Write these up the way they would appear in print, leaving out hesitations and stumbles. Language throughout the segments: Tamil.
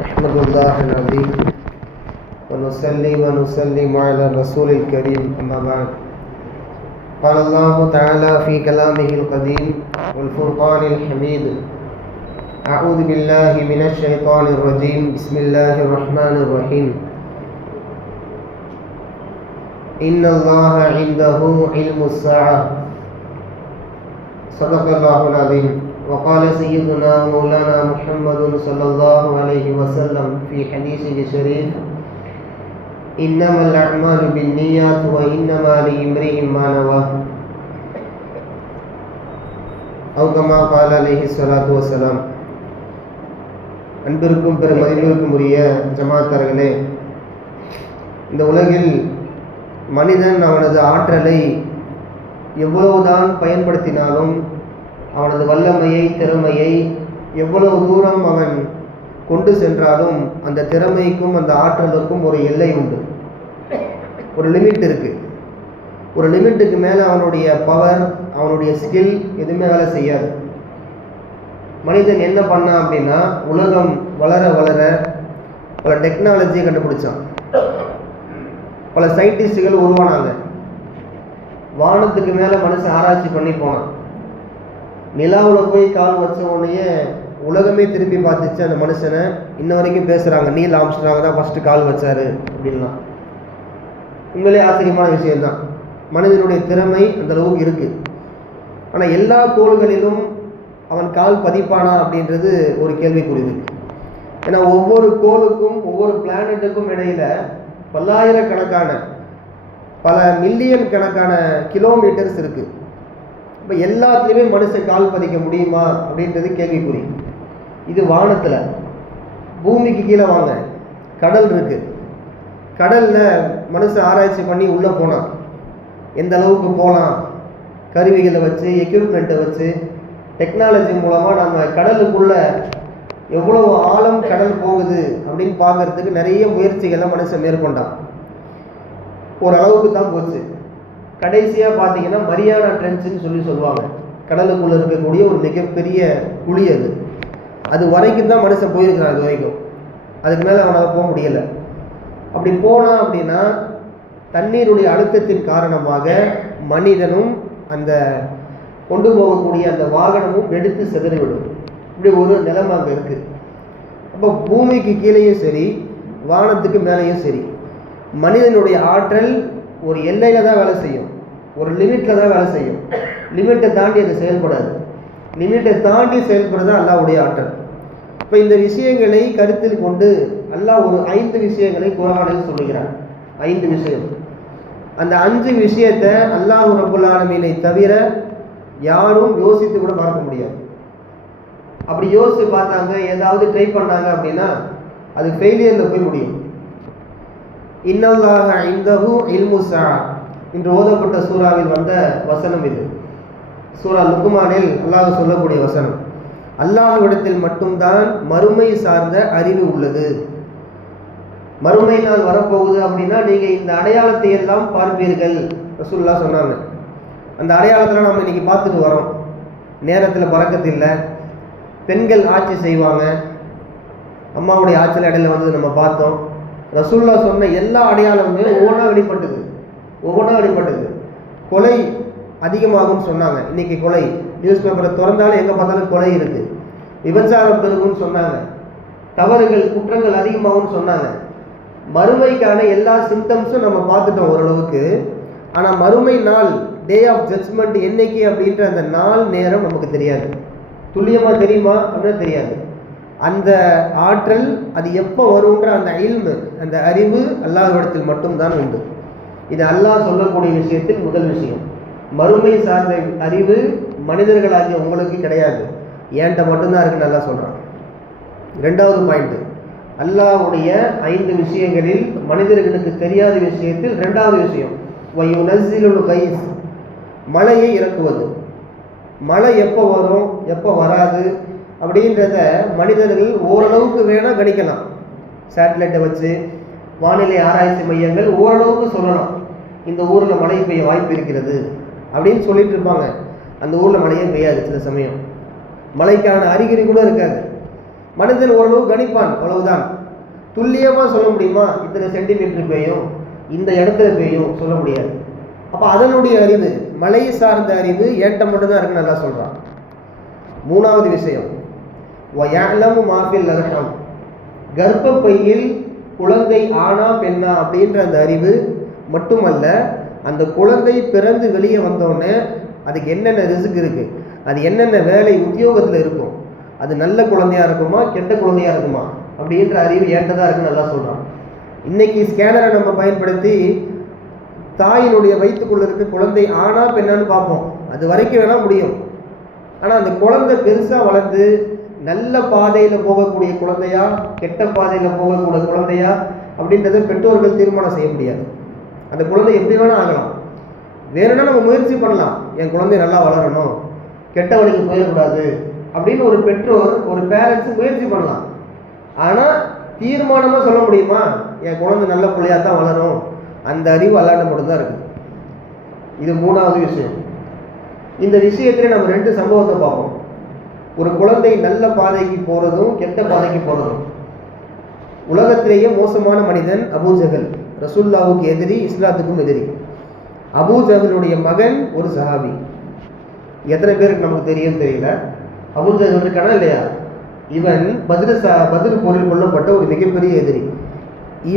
نحمد الله العظيم ونصلي ونسلم على الرسول الكريم أما بعد. قال الله تعالى في كلامه القديم والفرقان الحميد: أعوذ بالله من الشيطان الرجيم. بسم الله الرحمن الرحيم. إن الله عنده علم الساعة. صدق الله العظيم. وقال سيدنا مولانا محمد صلى الله عليه وسلم في حديثه الشريف: إنما الأعمال بالنيات وإنما لامرئ ما نوى، أو كما قال عليه الصلاة والسلام. அன்பிற்கும் பெருமதிப்பிற்கும் உரிய ஜமாத்தார்களே, இந்த உலகில் மனிதன் அவனது ஆற்றலை எவ்வளவுதான் பயன்படுத்தினாலும், அவனது வல்லமையை திறமையை எவ்வளவு தூரம் அவன் கொண்டு சென்றாலும், அந்த திறமைக்கும் அந்த ஆற்றலுக்கும் ஒரு எல்லை உண்டு, ஒரு லிமிட் இருக்குது. ஒரு லிமிட்டுக்கு மேலே அவனுடைய பவர், அவனுடைய ஸ்கில் எதுவுமே வேலை செய்யாது. மனிதன் என்ன பண்ணான் அப்படின்னா, உலகம் வளர வளர பல டெக்னாலஜியை கண்டுபிடிச்சான், பல சயின்டிஸ்டுகள் உருவானாங்க. வானத்துக்கு மேலே மனுஷன் ஆராய்ச்சி பண்ணி போனான். நிலாவில் போய் கால் வச்ச உடனே உலகமே திரும்பி பார்த்துச்சு அந்த மனுஷனை. இன்ன வரைக்கும் பேசுகிறாங்க, நீல் ஆம்ஸ்ட்ராங் தான் ஃபஸ்ட்டு கால் வச்சாரு அப்படின்லாம். உண்மையிலே ஆச்சரியமான விஷயம்தான். மனிதனுடைய திறமை அந்த அளவுக்கு இருக்குது. ஆனால் எல்லா கோள்களிலும் அவன் கால் பதிப்பானா அப்படின்றது ஒரு கேள்விக்குரியது. ஏன்னா ஒவ்வொரு கோளுக்கும் ஒவ்வொரு பிளானட்டுக்கும் இடையில பல்லாயிரக்கணக்கான பல மில்லியன் கணக்கான கிலோமீட்டர்ஸ் இருக்குது. இப்போ எல்லாத்துலேயுமே மனுஷன் கால் பதிக்க முடியுமா அப்படின்றது கேள்விக்குறி. இது வானத்தில். பூமிக்கு கீழே வாங்க, கடல் இருக்குது. கடலில் மனுஷன் ஆராய்ச்சி பண்ணி உள்ளே போனான். எந்த அளவுக்கு போகலாம், கருவிகளை வச்சு, எக்யூப்மெண்ட்டை வச்சு, டெக்னாலஜி மூலமாக நம்ம கடலுக்குள்ளே எவ்வளவு ஆழம் கடல் போகுது அப்படின்னு பார்க்கறதுக்கு நிறைய முயற்சிகளை மனுஷன் மேற்கொண்டான். ஓரளவுக்கு தான் போச்சு. கடைசியாக பார்த்தீங்கன்னா மரியானா ட்ரென்ச்சுன்னு சொல்லுவாங்க. கடலுக்குள்ளே இருக்கக்கூடிய ஒரு மிகப்பெரிய குழி அது. அது வரைக்கும் தான் மனுஷன் போயிருக்கிறான். அது வரைக்கும், அதுக்கு மேலே அவனால் போக முடியலை. அப்படி போனான் அப்படின்னா தண்ணீருடைய அழுத்தத்தின் காரணமாக மனிதனும் அந்த கொண்டு போகக்கூடிய அந்த வாகனமும் வெடித்து சிதறிவிடும். இப்படி ஒரு நிலைமை அங்கே இருக்குது. அப்போ பூமிக்கு கீழேயும் சரி, வானத்துக்கு மேலேயும் சரி, மனிதனுடைய ஆற்றல் ஒரு எல்லையில் தான் வேலை செய்யும், ஒரு லிமிட்டில் தான் வேலை செய்யும். லிமிட்டை தாண்டி அது செயல்படாது. லிமிட்டை தாண்டி செயல்படுறது அல்லாஹ்வுடைய ஆற்றல். இப்போ இந்த விஷயங்களை கருத்தில் கொண்டு அல்லாஹ் ஒரு 5 விஷயங்களை குர்ஆனில் சொல்லுகிறான். 5 விஷயம். அந்த 5 விஷயத்தை அல்லாஹ் ரப்புல் ஆலமீனை தவிர யாரும் யோசித்து கூட பார்க்க முடியாது. அப்படி யோசித்து பார்த்தாங்க, ஏதாவது ட்ரை பண்ணாங்க அப்படின்னா அது ஃபெயிலியரில் போய் முடியும். இன்னல்லாஹ இன்தஹு இல்மு ஸஆ இன்று ஓதப்பட்ட சூறாவில் வந்த வசனம் இது. சூரா லுக்மானில் அல்லாஹ் சொல்லக்கூடிய வசனம். அல்லாஹ்விடத்தில் மட்டும்தான் மறுமை சார்ந்த அறிவு உள்ளது. மறுமை நாள் வரப்போகுது அப்படின்னா நீங்கள் இந்த அடையாளத்தை எல்லாம் பார்ப்பீர்கள் ரசூலுல்லாஹ் சொன்னாங்க. அந்த அடையாளத்தில் நம்ம இன்னைக்கு பார்த்துட்டு வரோம். நேரத்தில் பறக்கத்து இல்லை, பெண்கள் ஆட்சி செய்வாங்க, அம்மாவுடைய ஆட்சியில் இடையில வந்து நம்ம பார்த்தோம். ரசூலுல்லாஹ் சொன்ன எல்லா அடையாளமுமே ஒவ்வொன்றா வெளிப்பட்டது. கொலை அதிகமாகும்னு சொன்னாங்க. இன்னைக்கு கொலை நியூஸ் பேப்பரை திறந்தாலும் எங்கே பார்த்தாலும் கொலை இருக்குது. விபச்சாரம் பெருகும்னு சொன்னாங்க. தவறுகள் குற்றங்கள் அதிகமாகும்னு சொன்னாங்க. மறுமைக்கான எல்லா சிம்டம்ஸும் நம்ம பார்த்துட்டோம் ஓரளவுக்கு. ஆனால் மறுமை நாள், டே ஆஃப் ஜட்ஜ்மெண்ட் என்னைக்கு அப்படின்ற அந்த நாள் நேரம் நமக்கு தெரியாது. துல்லியமாக தெரியுமா அப்படின்னு தெரியாது. அந்த ஆற்றல் அது எப்போ வரும்ன்ற அந்த இல்மு, அந்த அறிவு அல்லாஹ்விடத்தில் மட்டும்தான் உண்டு. இது அல்லாஹ் சொல்லக்கூடிய விஷயத்தில் முதல் விஷயம். மறுமை சார்ந்த அறிவு மனிதர்களாகிய உங்களுக்கு கிடையாது, ஏன்ட்ட மட்டும்தான் இருக்குன்னு அல்லாஹ் சொல்கிறான். 2வது பாயிண்ட், அல்லாஹ்வுடைய 5 விஷயங்களில் மனிதர்களுக்கு தெரியாத விஷயத்தில் 2வது விஷயம் வயுனஸ்ஸிலுல் கைஸ், மழையை இறக்குவது. மழை எப்போ வரும் எப்போ வராது அப்படின்றத மனிதர்கள் ஓரளவுக்கு வேணால் கணிக்கலாம். சேட்டலைட்டை வச்சு வானிலை ஆராய்ச்சி மையங்கள் ஓரளவுக்கு சொல்லலாம், இந்த ஊரில் மழை பெய்ய வாய்ப்பு இருக்கிறது அப்படின்னு சொல்லிட்டு இருப்பாங்க. அந்த ஊரில் மழையே பெய்யாது. சில சமயம் மழைக்கான அறிகுறி கூட இருக்காது. மனிதன் ஓரளவு கணிப்பான், அவ்வளவுதான். துல்லியமாக சொல்ல முடியுமா இத்தனை சென்டிமீட்டர் பெய்யும், இந்த இடத்துல பெய்யும், சொல்ல முடியாது. அப்போ அதனுடைய அறிவு, மலை சார்ந்த அறிவு ஏன்ட்ட மட்டும்தான் இருக்குன்னு நல்லா சொல்கிறான். மூணாவது விஷயம், கர்ப்பப்பையில் குழந்தை ஆனா பெண்ணா அப்படின்ற அந்த அறிவு மட்டுமல்ல, அந்த குழந்தை பிறந்து வெளியே வந்தோடனே அதுக்கு என்னென்ன ரிஸ்க் இருக்கு, அது என்னென்ன வேலை உத்தியோகத்தில் இருக்கும், அது நல்ல குழந்தையா இருக்குமா கெட்ட குழந்தையா இருக்குமா அப்படின்ற அறிவு ஏன்ட்டதான் இருக்குன்னு நல்லா சொல்றான். இன்னைக்கு ஸ்கேனரை நம்ம பயன்படுத்தி தாயினுடைய வயிற்றுக்குள்ள இருக்க குழந்தை ஆனா பெண்ணான்னு பார்ப்போம், அது வரைக்கும் வேணா முடியும். ஆனால் அந்த குழந்தை பெருசாக வளர்ந்து நல்ல பாதையில் போகக்கூடிய குழந்தையா கெட்ட பாதையில் போகக்கூடிய குழந்தையா அப்படின்றத பெற்றோர்கள் தீர்மானம் செய்ய முடியாது. அந்த குழந்தை எப்படி வேணால் ஆகலாம். வேணும்னா நம்ம முயற்சி பண்ணலாம், என் குழந்தை நல்லா வளரணும், கெட்ட வழிக்கு போயிடக்கூடாது அப்படின்னு ஒரு பெற்றோர் ஒரு பேரண்ட்ஸ் முயற்சி பண்ணலாம். ஆனால் தீர்மானமாக சொல்ல முடியுமா என் குழந்தை நல்ல பிள்ளையாக தான் வளரும்? அந்த அறிவு அல்லாட்ட மட்டும்தான் இருக்குது. இது மூணாவது விஷயம். இந்த விஷயத்துல நம்ம ரெண்டு சம்பவத்தை பார்ப்போம். ஒரு குழந்தை நல்ல பாதைக்கு போறதும் கெட்ட பாதைக்கு போறதும். உலகத்திலேயே மோசமான மனிதன் அபூஜஹல், ரசூலுல்லாஹுக்கு எதிரி, இஸ்லாத்துக்கும் எதிரி. அபூஜஹலுடைய மகன் ஒரு சஹாபி. எத்தனை பேருக்கு நமக்கு தெரியும் தெரியல. அபூஜஹல் இருக்கானா இல்லையா? இவன் பதில் போரில் கொல்லப்பட்ட ஒரு மிகப்பெரிய எதிரி.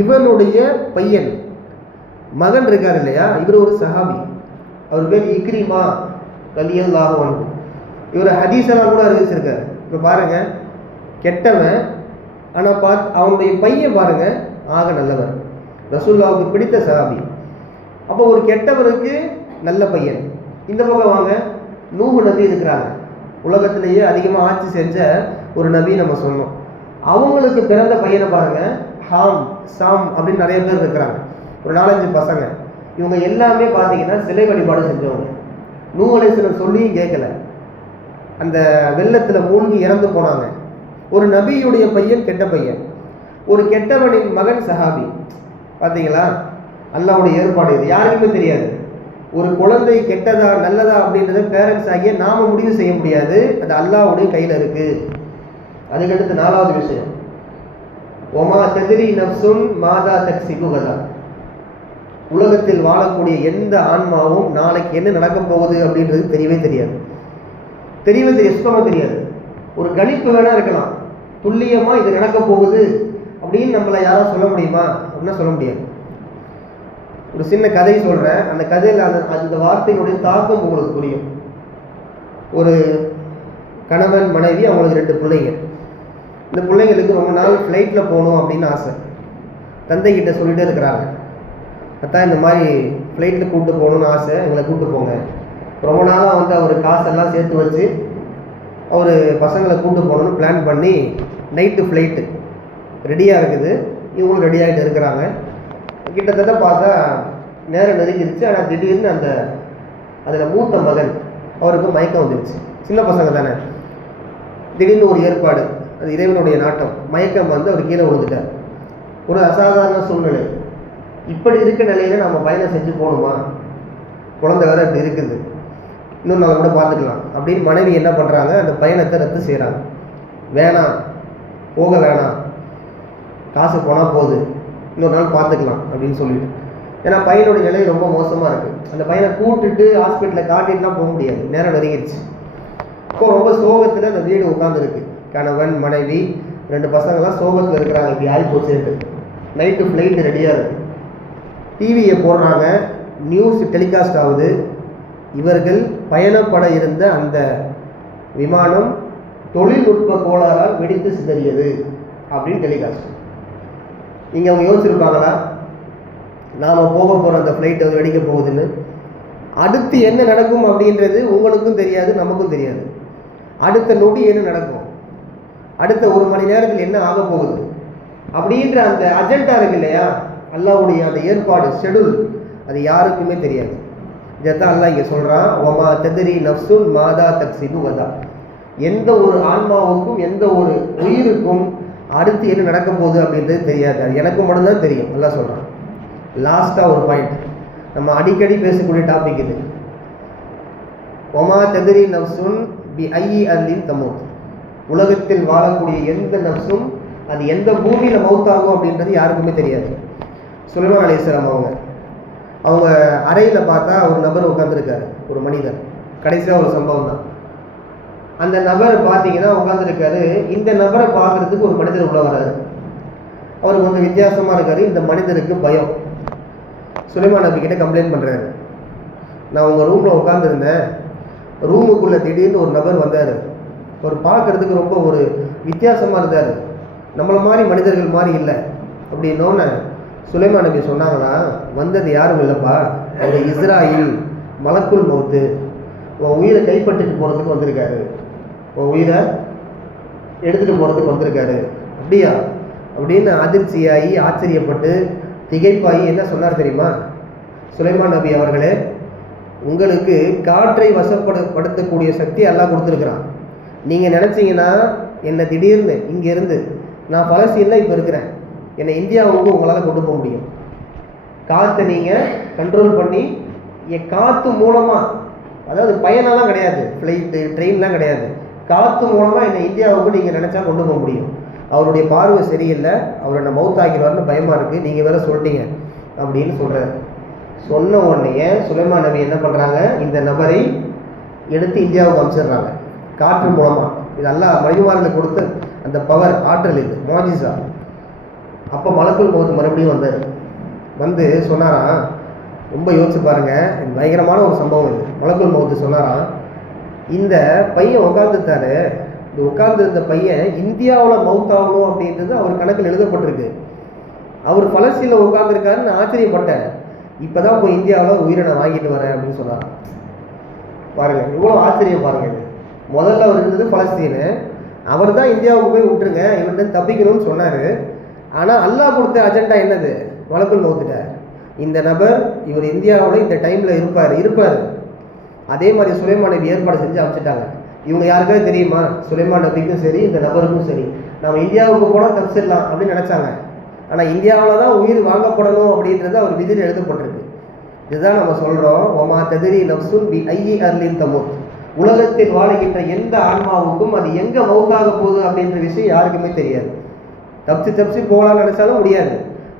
இவனுடைய பையன் மகன் இருக்கார் இல்லையா, இவர் ஒரு சஹாபி. அவர் பேர் இக்ரிமா ரலியல்லாஹு அன்ஹு. இவர் ஹதீஸெல்லாம் கூட அறிவிச்சிருக்காரு. இப்போ பாருங்க, கெட்டவன் ஆனால் அவனுடைய பையன் பாருங்க ஆக நல்லவர், ரசூலுல்லாஹுக்கு பிடித்த சஹாபி. அப்போ ஒரு கெட்டவருக்கு நல்ல பையன். இந்த பக்கம் வாங்க, நூஹ் நபி இருக்கிறாங்க, உலகத்திலேயே அதிகமாக ஆட்சி செஞ்ச ஒரு நபி நம்ம சொன்னோம். அவங்களுக்கு பிறந்த பையனை பாருங்க, ஹாம், சாம் அப்படின்னு நிறைய பேர் இருக்கிறாங்க, ஒரு 4-5 பசங்க. இவங்க எல்லாமே பார்த்தீங்கன்னா சிலை வழிபாடு செஞ்சவங்க. நூஹ் அலைஹிஸ்ஸலாம் சொல்லியும் கேட்கல, அந்த வெள்ளத்தில் மூழ்கி இறந்து போனாங்க. ஒரு நபியுடைய பையன் கெட்ட பையன், ஒரு கெட்டவனின் மகன் சஹாபி. பார்த்தீங்களா, அல்லாஹ்வுடைய ஏற்பாடு. இது யாருக்குமே தெரியாது. ஒரு குழந்தை கெட்டதா நல்லதா அப்படின்றத பேரண்ட்ஸ் ஆகிய நாம முடிவு செய்ய முடியாது, அது அல்லாஹ்வுடைய கையில் இருக்கு. அதுக்கடுத்து 4வது விஷயம், ஒமா தத்ரி நஃப்சுன் மாதா தக்ஸிபு கதா. உலகத்தில் வாழக்கூடிய எந்த ஆன்மாவும் நாளைக்கு என்ன நடக்க போகுது அப்படின்றது தெரியவே தெரியாது. சுத்தமாக தெரியாது. ஒரு கணிப்பு வேணா இருக்கலாம், துல்லியமா இது நடக்க போகுது அப்படின்னு நம்மளை யாரும் சொல்ல முடியுமா அப்படின்னா சொல்ல முடியாது. ஒரு சின்ன கதை சொல்றேன், அந்த கதையில் அந்த வார்த்தையினுடைய தாக்கம் உங்களுக்கு புரியும். ஒரு கணவன் மனைவி, அவங்களுக்கு 2 பிள்ளைங்க. இந்த பிள்ளைங்களுக்கு ரொம்ப நாள் ஃப்ளைட்டில் போகணும் அப்படின்னு ஆசை. தந்தைகிட்ட சொல்லிட்டே இருக்கிறாங்க, அதான் இந்த மாதிரி ஃப்ளைட்டில் கூப்பிட்டு போகணுன்னு ஆசை, எங்களை கூப்பிட்டு போங்க. ரொம்ப நாளாக அவர் காசெல்லாம் சேர்த்து வச்சு அவர் பசங்களை கூப்பிட்டு போகணுன்னு பிளான் பண்ணி நைட்டு ஃப்ளைட்டு ரெடியாக இருக்குது, இவங்களும் ரெடி ஆகிட்டு இருக்கிறாங்க. கிட்டத்தட்ட பார்த்தா நேரம் நெருங்கிருச்சு. ஆனால் திடீர்னு அதில் மூத்த மகன் அவருக்கு மயக்கம் வந்துருச்சு. சின்ன பசங்க தானே, திடீர்னு ஒரு ஏற்பாடு, அது இறைவனுடைய நாட்டம். மயக்கம் வந்து அவர் கீழே விழுந்துட்டார். ஒரு அசாதாரண சூழ்நிலை. இப்படி இருக்க நிலையில நம்ம பயணம் செஞ்சு போகணுமா, குழந்தை வேற இப்படி இருக்குது, இன்னொரு நாள் கூட பார்த்துக்கலாம் அப்படின்னு மனைவி என்ன பண்ணுறாங்க, அந்த பயணத்தை ரத்து செய்கிறாங்க. வேணாம், போக வேணாம், காசு போனால் போகுது, இன்னொரு நாள் பார்த்துக்கலாம் அப்படின்னு சொல்லிட்டு. ஏன்னா பையனுடைய நிலை ரொம்ப மோசமாக இருக்குது. அந்த பையனை கூப்பிட்டுட்டு ஹாஸ்பிட்டலில் காட்டிட்டுலாம் போக முடியாது, நேரம் நெருங்கிடுச்சு. அப்போ ரொம்ப சோகத்தில் அந்த வீடு உட்காந்துருக்கு. கணவன் மனைவி 2 பசங்கள்லாம் சோகத்தில் இருக்கிறாங்க, இப்படி ஆகி போச்சுட்டு. நைட்டு ஃப்ளைட்டு ரெடியாக இருக்குது, டிவியை போடுறாங்க, நியூஸ் டெலிகாஸ்ட் ஆகுது. இவர்கள் பயணப்பட இருந்த அந்த விமானம் தொழில்நுட்ப கோளாறால் வெடித்து சிதறியது அப்படின்னு டெலிகாஸ்ட். இங்கே அவங்க யோசிச்சிருப்பாங்களா, நாம் போக போகிற அந்த ஃப்ளைட் வந்து வெடிக்க போகுதுன்னு? அடுத்து என்ன நடக்கும் அப்படின்றது உங்களுக்கும் தெரியாது, நமக்கும் தெரியாது. அடுத்த நொடி என்ன நடக்கும், அடுத்த 1 மணி நேரத்தில் என்ன ஆக போகுது அப்படின்ற அந்த அஜெண்டா இருக்கு இல்லையா, அல்லாஹ்வுடைய அந்த ஏற்பாடு, ஷெடியூல், அது யாருக்குமே தெரியாது. இதைத்தான் அல்லாஹ் இங்கே சொல்கிறான், ஒமா தத்ரி நஃப்சுன் மாதா தக்ஸிபு கதா. எந்த ஒரு ஆன்மாவுக்கும் எந்த ஒரு உயிருக்கும் அடுத்து என்ன நடக்க போகுது அப்படின்றது தெரியாது, அது எனக்கு மட்டும்தான் தெரியும். அல்லாஹ் சொல்கிறான். லாஸ்ட்டாக ஒரு பாயிண்ட், நம்ம அடிக்கடி பேசக்கூடிய டாபிக் இது. ஒமா தத்ரி நஃப்சுன் பி ஐ அர்லின் தமூத். உலகத்தில் வாழக்கூடிய எந்த நப்சும் அது எந்த பூமியில் மௌத்தாகும் அப்படின்றது யாருக்குமே தெரியாது. சுலைமான் அலைஹிஸ்ஸலாம் அவங்க அறையில் பார்த்தா ஒரு நபர் உட்காந்துருக்காரு, ஒரு மனிதர். கடைசியாக ஒரு சம்பவம் தான். அந்த நபர் பார்த்தீங்கன்னா உட்காந்துருக்காரு. இந்த நபரை பார்க்கறதுக்கு ஒரு மனிதர் உள்ள வர்றாரு. அவர் கொஞ்சம் வித்தியாசமாக இருக்காரு. இந்த மனிதருக்கு பயம். சுலைமான் நபி கிட்ட கம்ப்ளைண்ட் பண்ணுறாரு, நான் உங்கள் ரூமில் உட்காந்துருந்தேன், ரூமுக்குள்ளே திடீர்னு ஒரு நபர் வந்தார். அவர் பார்க்கறதுக்கு ரொம்ப ஒரு வித்தியாசமாக இருந்தார், நம்மளை மாதிரி மனிதர்கள் மாதிரி இல்லை அப்படின்னோன்னு சுலைமான் நபி சொன்னாங்களா, வந்தது யாரும் இல்லைப்பா, அந்த இஸ்ராயில் மலக்குல் மௌத்து உன் உயிரை கைப்பற்றிட்டு போகிறதுக்கு வந்திருக்காரு, உன் உயிரை எடுத்துகிட்டு போகிறதுக்கு வந்திருக்காரு. அப்படியா அப்படின்னு அதிர்ச்சியாகி ஆச்சரியப்பட்டு திகைப்பாகி என்ன சொன்னார் தெரியுமா? சுலைமான் நபி அவர்களே, உங்களுக்கு காற்றை வசப்படுத்தக்கூடிய சக்தி எல்லாம் கொடுத்துருக்குறான். நீங்கள் நினச்சிங்கன்னா என்னை திடீர்னு இங்கேருந்து, நான் பலஸ்தீனில் இப்போ இருக்கிறேன், என்னை இந்தியாவுக்கு உங்களால் கொண்டு போக முடியும். காற்றை நீங்கள் கண்ட்ரோல் பண்ணி என் காற்று மூலமாக, அதாவது பயணம்லாம் கிடையாது, ஃப்ளைட்டு ட்ரெயின்லாம் கிடையாது, காற்று மூலமாக என்னை இந்தியாவுக்கு நீங்கள் நினச்சா கொண்டு போக முடியும். அவருடைய பார்வை சரியில்லை, அவரை நான் மவுத்தாக்கிடுவார்னு பயமாக இருக்குது, நீங்கள் வேற சொல்லிட்டீங்க அப்படின்னு சொல்கிறார். சொன்ன உடனே சுலைமான் நபி என்ன பண்ணுறாங்க, இந்த நபரை எடுத்து இந்தியாவுக்கு அனுப்பிச்சிடுறாங்க காற்று மூலமாக. இது அல்லாஹ் மனிதர்களுக்கு கொடுத்த அந்த பவர், ஆற்றல், இது மோஜிசா. அப்போ மலக்குல் மௌத் மறுபடியும் வந்தார். வந்து சொன்னாராம், ரொம்ப யோசிச்சு பாருங்கள், இது பயங்கரமான ஒரு சம்பவம். இது மலக்குல் மௌத் சொன்னாராம், இந்த பையன் உட்காந்துட்டாரு, இந்த உட்கார்ந்துருந்த பையன் இந்தியாவில் மவுத்தாகணும் அப்படின்றது அவர் கணக்கில் எழுதப்பட்டிருக்கு. அவர் பலஸ்தீனில் உட்காந்துருக்காருன்னு நான் ஆச்சரியப்பட்டேன், இப்போ தான் போய் இந்தியாவில் உயிரை நான் வாங்கிட்டு வரேன் அப்படின்னு சொன்னார். பாருங்கள் இவ்வளோ ஆச்சரியம் பாருங்கள். முதல்ல அவர் இருந்தது பலஸ்தீனு, அவர் தான் இந்தியாவுக்கு போய் விட்டுருங்க, இவர்கிட்ட தப்பிக்கணும்னு சொன்னார். ஆனால் அல்லாஹ் கொடுத்த அஜெண்டா என்னது? மலக்குல் மௌத்திட்ட இந்த நபர் இவர் இந்தியாவில் இந்த டைமில் இருப்பார். அதே மாதிரி சுலைமான் நபி ஏற்பாடு செஞ்சு அமைச்சிட்டாங்க. இவங்க யாருக்காவது தெரியுமா? சுலைமான் நபிக்கும் சரி இந்த நபருக்கும் சரி, நம்ம இந்தியாவுக்கு போனால் தப்பிச்சிடலாம் அப்படின்னு நினச்சாங்க. ஆனால் இந்தியாவில் தான் உயிர் வாங்கப்படணும் அப்படின்றது அவர் விதியில் எழுதப்பட்டிருக்கு. இதுதான் நம்ம சொல்கிறோம், ஒமா ததிரி நஃப்சுன் பி ஐயி அர்லின் தமூத். உலகத்தில் வாழுகின்ற எந்த ஆன்மாவுக்கும் அது எங்கே மௌத்தாக போகுது அப்படின்ற விஷயம் யாருக்குமே தெரியாது. தப்பிச்சு போகலான்னு நினச்சாலும் முடியாது.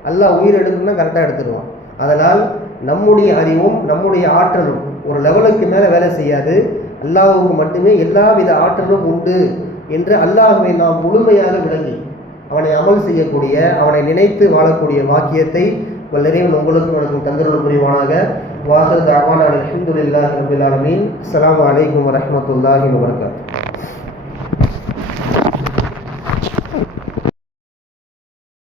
அல்லாஹ் உயிர் எடுக்கணும்னா கரெக்டாக எடுத்துடுவான். அதனால் நம்முடைய அறிவும் நம்முடைய ஆற்றலும் ஒரு லெவலுக்கு மேலே வேலை செய்யாது. அல்லாஹ்வுக்கு மட்டுமே எல்லா வித ஆற்றலும் உண்டு என்று அல்லாஹ்வை நாம் முழுமையாக விளங்கி அவனை அமல் செய்யக்கூடிய, அவனை நினைத்து வாழக்கூடிய வாக்கியத்தை வல்லரைவன் உங்களுக்கும் எனக்கும் தந்தருள் புரிவானாக. வாஹிரு தஅவானா அல்ஹம்துலில்லாஹி ரப்பில் ஆலமீன். அஸ்ஸலாமு அலைக்கும் வரஹ்மத்துல்லாஹி வபரகாத்துஹு.